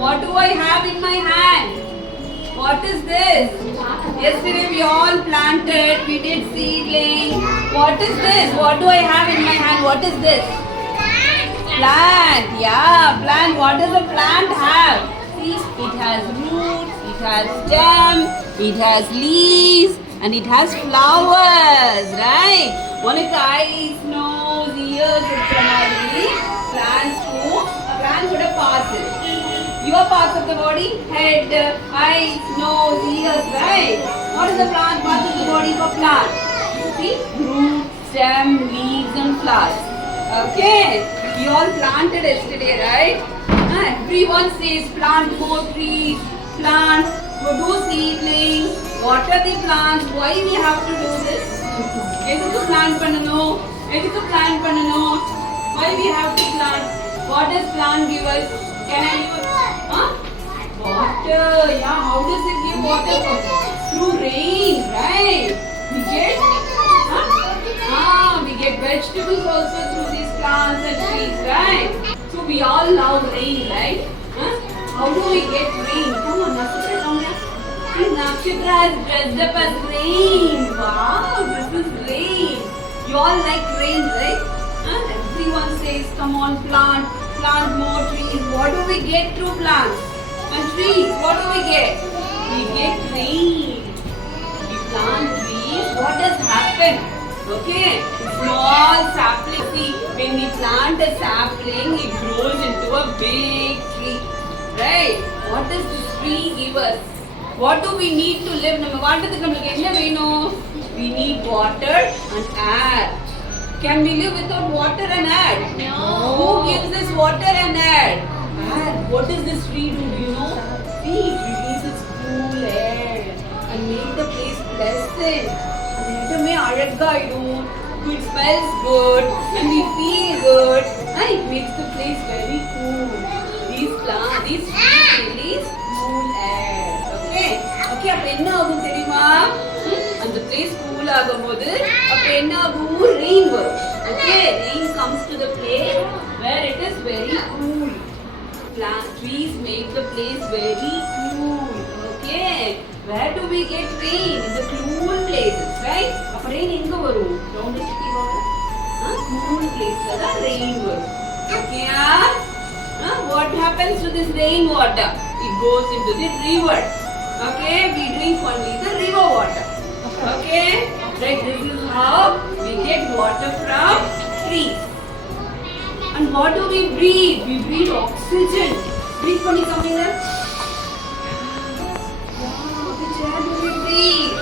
What do I have in my hand? What is this? Yesterday we all planted, we did seedling. What is this? What do I have in my hand? What is this? Plant. Yeah, plant. What does a plant have? See, it has roots, it has stem, it has leaves, and it has flowers, right? உனக்கு eyes, nose, ears இருக்கிற மாதிரி plants ஓட parts இருக்கு. Your parts of the body, head, eyes, nose, ears, right? What is the plant parts of the body for plant? See, root, stem, leaves, and flowers. Okay, we all planted yesterday, right? Everyone says plant more trees, plant, do seedling, water the plants. Why we have to do this? எதுக்கு plant பண்ணனும்? எதுக்கு plant பண்ணனும்? Why we have to plant? What does plant give us? Can I give water? Yeah, how does it give water? Through rain, right? We get vegetables also through these plants and trees, right? So we all love rain, right? How do we get rain? Come on, Nakshatra, come here. See, Nakshatra has dressed up as rain. Wow, this is rain. You all like rain, right? Everyone says, come on, plant more trees. What do we get through plants and trees? What do we get? We get rain. We plant trees. What does happen? Okay, small sapling. See, when we plant a sapling, it grows into a big tree, right? What does this tree give us? What do we need to live? We need water and air. Can we live without water and air? No. Who gives us water and air? Air. What does this tree do? Do you know? See, it releases cool air and make the place pleasant. It smells good and we feel good and it makes the place very cool. These trees release cool air. Okay? Okay, அப்ப என்ன ஆகும் தெரியுமா? அந்த place cool ஆகும்போது அப்ப என்ன ஆகும்? Rain வரும். Okay? Rain comes to the place where it is very cool. Trees make the place very cool. Okay? Where do we get rain? In the cool places, right? அப்ப rain எங்க வரும்? Round the city water. Cool place la da rain வரும். Okay? What happens to this rain water? It goes into the river. Okay? We drink only the river water. Okay? Right? This is how we get water from trees. And what do we breathe? We breathe oxygen. Breathe பண்ணி காமிங்க. Which air do we breathe?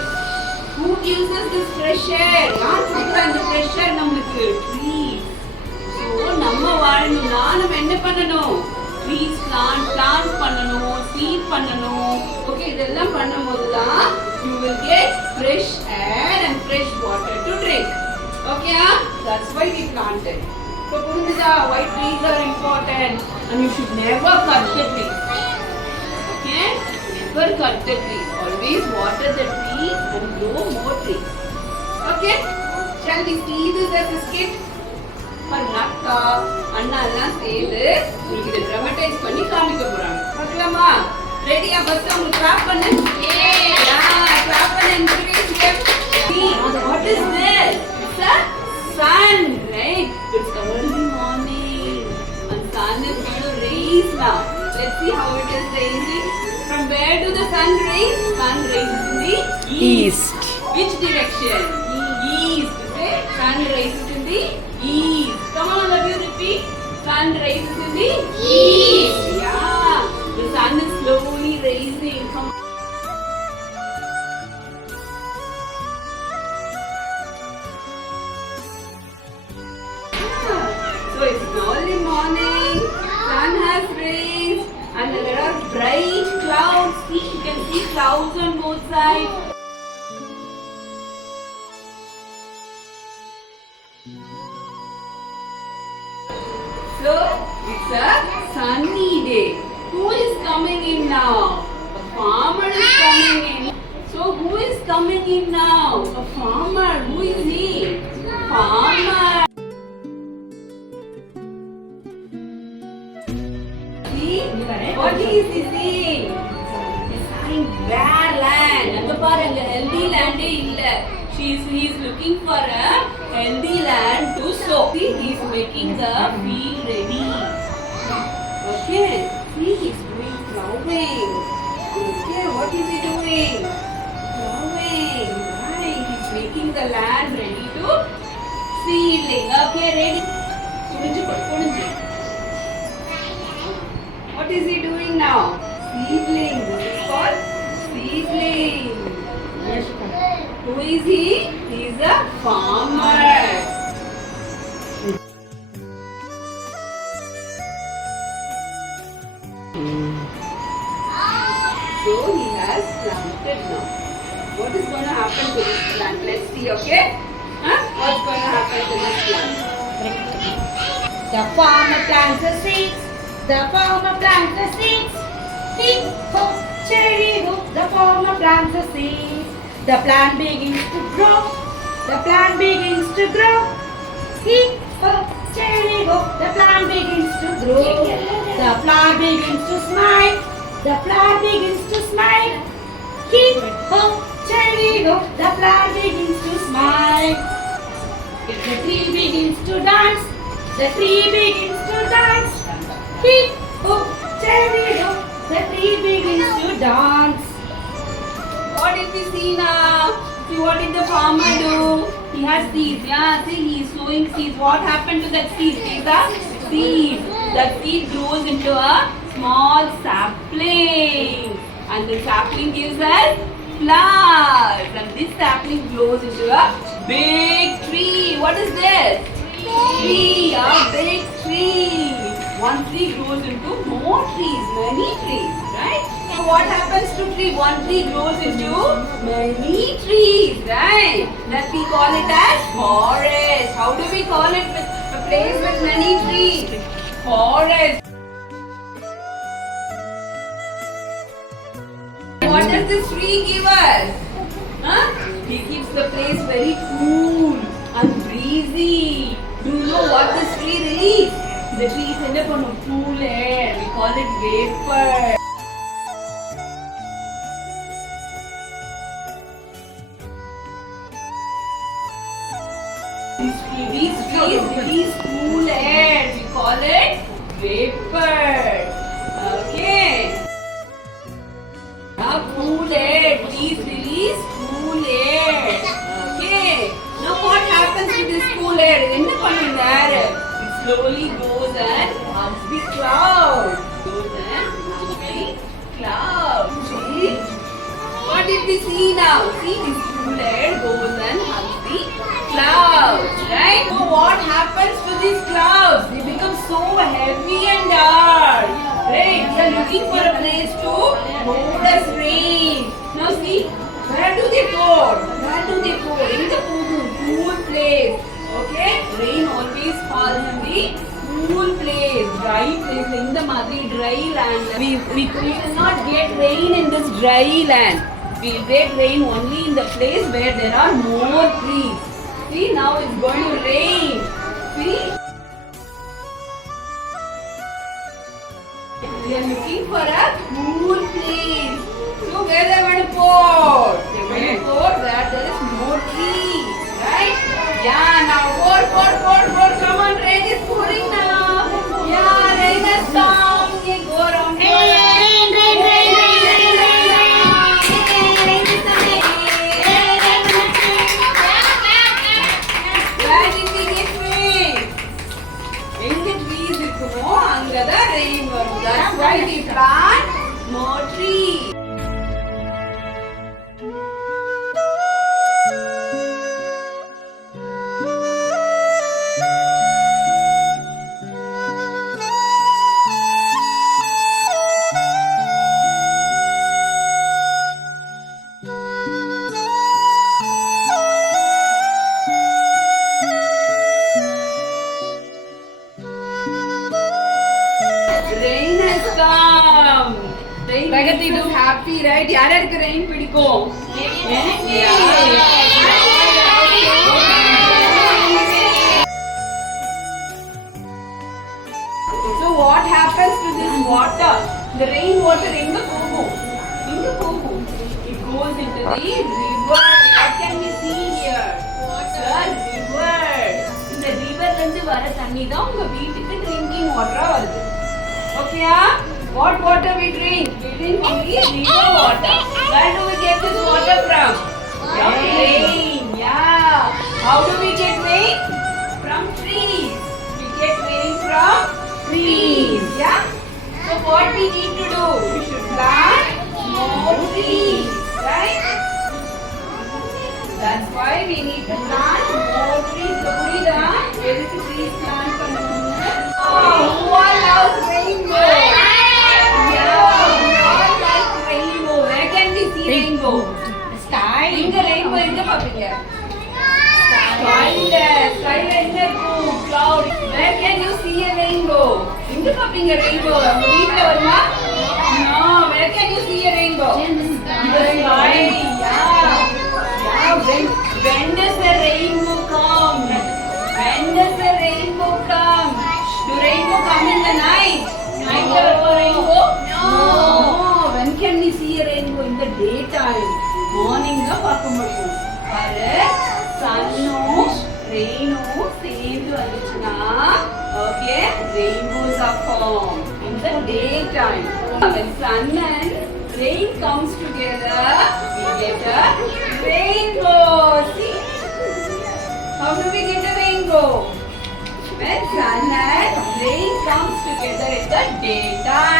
Who gives us this fresh air? யார் கொடுக்குறா இந்த fresh air நமக்கு? Trees. So நம்ம வாழணும்னா நம்ம என்ன பண்ணணும்? Trees plant பண்ணணும், seed பண்ணணும். Okay, இதெல்லாம் பண்ணும்போது தான் you will get fresh air and fresh water to drink. Okay? That's why we planted. So புரிஞ்சுதா? Why trees are important and you should never cut the trees. Okay? Never cut the trees. Always water the trees and grow more trees. Okay? Shall we see this as a skit? Nakka, Anna எல்லாம் சேர்ந்து உங்களுக்கு இதை dramatize பண்ணி காமிக்க போறாங்க. பார்க்கலாமா? ரெடியா? First அவங்க clap பண்ணு. Clap பண்ணு. Encourage them. See, what is this? It's a sun, right? It's early morning and sun is going to raise now. Let's see how it is raising. From where do the sun raise? Sun raises in the east. Which direction? East. Okay? Sun raises in the east. Come on, all of you repeat. Sun raises in the east. Yeah. The sun is slowly raising. Come on. So it's early morning, sun has raised and there are bright clouds. See, you can see clouds on both sides. So it's a sunny day. Who is coming in now? A farmer is coming in. So who is coming in now? A farmer. Who is he? Farmer. See? What is he saying? He's saying bare land. அங்க பாருங்க healthy land இல்ல. He is looking for a healthy land to sow. See, he is making the field ready. Okay. See, he is doing plowing. Okay, what is he doing? Plowing. Right. He is making the land ready to seedling. Okay, ready. Kunji. What is he doing now? Seedling. This is called seedling. Who is he? He is a farmer. So he has planted now. What is going to happen to this plant? Let's see, okay? What's going to happen to this plant? The farmer plants the seeds. The farmer plants the seeds. Hip hop, cherry hoop. The farmer plants the seeds. The plant begins to grow. The plant begins to grow. Hip hop, cherry hoop. The plant begins to grow. The plant begins to smile. The plant begins to smile. Hip hop, cherry hoop. The plant begins to smile. The tree begins to dance. The tree begins to dance. Hip hop, cherry hoop. The tree begins to dance. What did we see now? See, what did the farmer do? He has seeds. Yeah, see, he is sowing seeds. What happened to that seed? See the seed. That seed grows into a small sapling. And the sapling gives us flowers. And this sapling grows into a big tree. What is this? Tree. A big tree. One tree grows into more trees, many trees, right? So what happens to tree? One tree grows into many trees, right? That we call it as forest. How do we call it with a place with many trees? Forest. What does this tree give us? He keeps the place very cool and breezy. Do you know what this tree releases? The tree is in a cool air. We call it vapor. These trees release cool air. We call it vapor. Okay. Now cool air. Trees release cool air. Okay. Now what happens to this cool air? Enna pannum air? It slowly goes and hugs the cloud. Goes and hugs the cloud. See? What did we see now? See, this cool air goes and hugs the clouds, right? So what happens to these clouds? They become so heavy and dark, right? We are looking for a place to hold us rain. Now see, where do they pour? Where do they pour? In the cool place. Okay? Rain always falls in the cool place, dry place. In the Madri dry land, we will not get rain in this dry land. We will get rain only in the place where there are more trees. See, now it's going to rain. See? We are looking for a cool place. So where they want to pour? They want to pour where there is more trees, right? Yeah, now pour. Come on, rain is pouring now. Yeah, rain has come. Yeah, go around. Where did we get rain? எங்க trees இருக்குமோ அங்கதான் rain வரும். That's why we plant more trees. Rain has come. Rain makes us happy, right? யாருக்கு rain பிடிக்கும்? So what happens to this water. The rain water எங்க போகும்? எங்க போகும்? It goes into the river. What can we see here? The river. இந்த ரிவர்ல இருந்து வர தண்ணி தான் உங்க வீட்டுக்கு ட்ரிங்கிங் வாட்டரா வருது. ஓகேயா? What water we drink? We drink only river water. Where do we get this water from? From rain. Yeah. How do we get rain? From trees. We get rain from trees. Yeah. So what we need to do? We should plant more trees. Right? That's why we need to plant more trees. So புரியுதா? எதுக்கு trees plant பண்ணணும்னு? Oh, who all loves rainbow? Rainbow. Where can we see rainbow? Sky. எங்க rainbow எங்க பாப்பீங்க? Skyல என்ன இருக்கும்? Cloud. Where can you see a rainbow? எங்க பாப்பீங்க rainbow? உங்க வீட்ல வருமா? No. Where can you see a rainbow? In the sky. Yeah. When does the rainbow come? When does the rainbow come? Do rainbow come in the night? Night la varuma rainbow? No. When can we see a rainbow? In the daytime. Morning la paaka mudiyum. Paru sun-um rain-um சேர்ந்து வந்துச்சுனா okay rainbows are formed in the daytime. When sun and rain comes together we get a rainbow. See? How do we get a rainbow? When sun and rain comes together in the daytime.